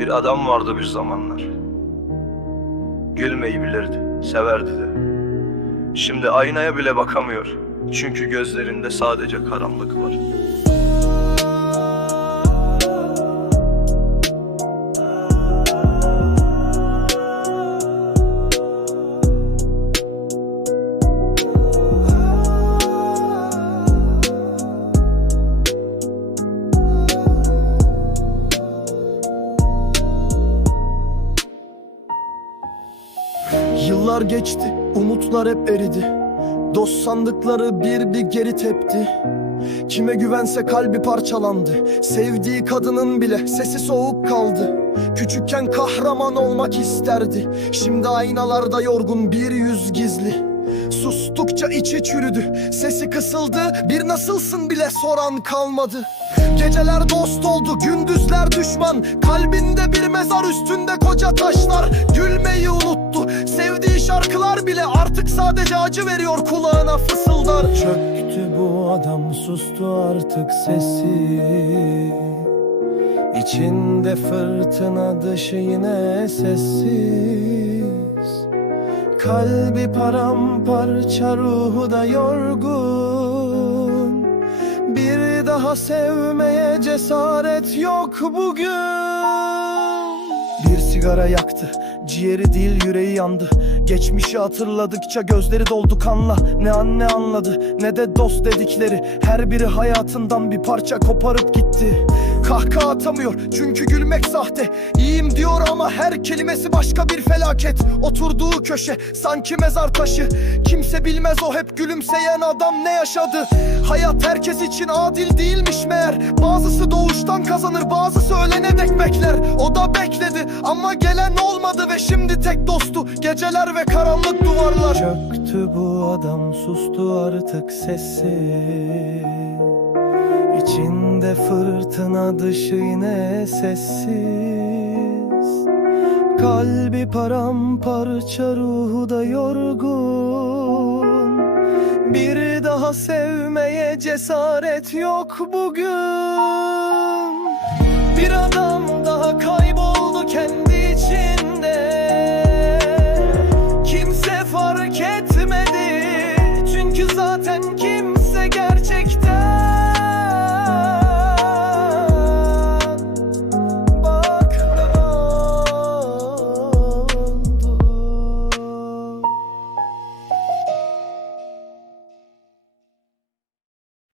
Bir adam vardı bir zamanlar. Gülmeyi bilirdi, severdi de. Şimdi aynaya bile bakamıyor. Çünkü gözlerinde sadece karanlık var. Yıllar geçti, umutlar hep eridi. Dost sandıkları bir bir geri tepti. Kime güvense kalbi parçalandı. Sevdiği kadının bile sesi soğuk kaldı. Küçükken kahraman olmak isterdi. Şimdi aynalarda yorgun bir yüz gizli. Sustukça içi çürüdü. Sesi kısıldı Bir nasılsın bile soran kalmadı. Geceler dost oldu gündüzler düşman. Kalbinde bir mezar üstünde koca taşlar. Gülmeyi unuttu Sevdiği şarkılar bile artık sadece acı veriyor kulağına fısıldar. Çöktü bu adam sustu artık sesi. İçinde fırtına dışı yine sessiz. Kalbi paramparça ruhu da yorgun. Bir daha sevmeye cesaret yok bugün sigara yaktı. Ciğeri değil yüreği yandı. Geçmişi hatırladıkça gözleri doldu kanla. Ne anne anladı ne de dost dedikleri. Her biri hayatından bir parça koparıp gitti. Kahkaha atamıyor çünkü gülmek sahte. İyiyim diyor ama her kelimesi başka bir felaket. Oturduğu köşe sanki mezar taşı. Kimse bilmez o hep gülümseyen adam ne yaşadı? Hayat herkes için adil değilmiş meğer. Bazısı doğuştan kazanır bazısı ölene dek bekler ama gelen olmadı ve şimdi tek dostu. Geceler ve karanlık duvarlar. Çöktü bu adam sustu artık sesi. İçinde fırtına dışı yine sessiz. Kalbi paramparça ruhu da yorgun. Bir daha sevmeye cesaret yok bugün